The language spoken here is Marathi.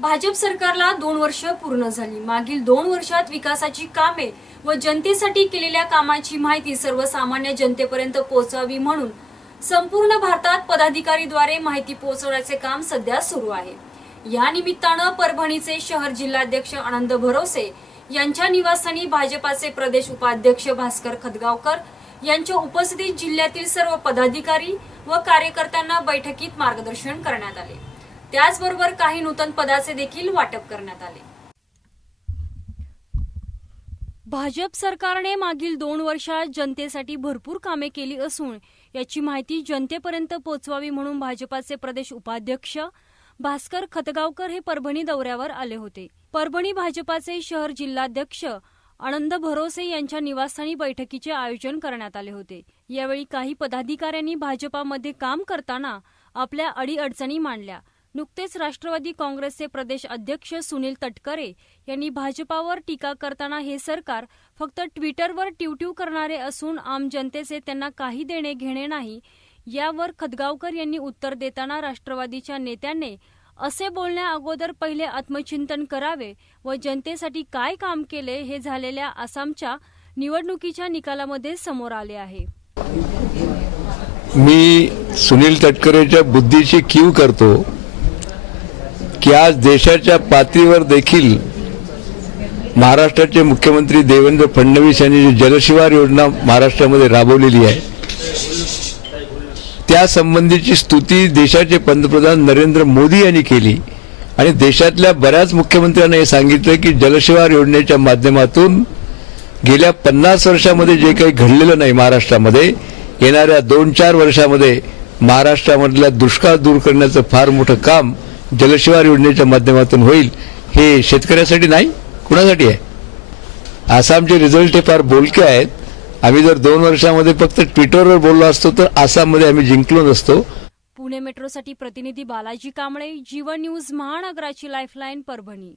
भाजप सरकारला 2 वर्ष पूर्ण झाली। मागील 2 वर्षात विकासाची कामे व जनतेसाठी केलेल्या कामाची माहिती सर्वसामान्य जनतेपर्यंत पोहोचावी म्हणून संपूर्ण भारतात पदाधिकारीद्वारे माहिती पोहोचवण्याचे काम सध्या सुरू आहे। या निमित्तानं परभणीचे शहर जिल्हाध्यक्ष आनंद भरोसे यांच्या निवासस्थानी भाजपाचे प्रदेश उपाध्यक्ष भास्कर खतगावकर यांच्या उपस्थितीत जिल्ह्यातील सर्व पदाधिकारी व कार्यकर्त्यांना बैठकीत मार्गदर्शन करण्यात आले। त्याचबरोबर काही नूतन पदाचे देखील वाटप करण्यात आले। भाजप सरकारने मागील 2 वर्षात जनतेसाठी भरपूर कामे केली असून याची माहिती जनतेपर्यंत पोहोचवावी म्हणून भाजपाचे प्रदेश उपाध्यक्ष भास्कर खतगावकर हे परभणी दौऱ्यावर आले होते। परभणी भाजपाचे शहर जिल्हाध्यक्ष आनंद भरोसे यांच्या निवासस्थानी बैठकीचे आयोजन करण्यात आले होते। यावेळी काही पदाधिकाऱ्यांनी भाजपामध्ये काम करताना आपल्या अडीअडचणी मांडल्या। नुकतेच राष्ट्रवादी काँग्रेसचे प्रदेश अध्यक्ष सुनील तटकरे यांनी भाजपावर टीका करताना हे सरकार फक्त ट्विटरवर ट्यूट्यू करणारे असून आम जनतेचे त्यांना काही देणे घेणे नाही, यावर खतगावकर यांनी उत्तर देताना राष्ट्रवादीच्या नेत्यांनी असे बोलण्या अगोदर पहिले आत्मचिंतन करावे व जनतेसाठी काय काम केले हे झालेल्या आसामच्या निवडणुकीच्या निकालामध्ये समोर आले आहे। मी सुनील तटकरेच्या बुद्धीची कीव करतो की आज देशाच्या पातळीवर देखील महाराष्ट्राचे मुख्यमंत्री देवेंद्र फडणवीस यांनी जी जलशिवार योजना महाराष्ट्रामध्ये राबवलेली आहे त्या संबंधीची स्तुती देशाचे पंतप्रधान नरेंद्र मोदी यांनी केली आणि देशातल्या बऱ्याच मुख्यमंत्र्यांना हे सांगितलं की जलशिवार योजनेच्या माध्यमातून गेल्या 50 वर्षामध्ये जे काही घडलेलं नाही महाराष्ट्रामध्ये, येणाऱ्या 2-4 वर्षामध्ये महाराष्ट्रामधला दुष्काळ दूर करण्याचं फार मोठं काम जलशिवार योजनेच्या माध्यमातून होईल। हे शेतकऱ्यासाठी नाही, कुणासाठी आहे? आसामचे रिझल्ट हे फार बोलके आहेत। आम्ही जर 2 वर्षामध्ये फक्त ट्विटरवर बोललो असतो तर आसाममध्ये आम्ही जिंकलो नसतो। पुणे मेट्रोसाठी प्रतिनिधी बालाजी कांबळे, जीवन न्यूज महानगराची लाईफलाईन, परभणी।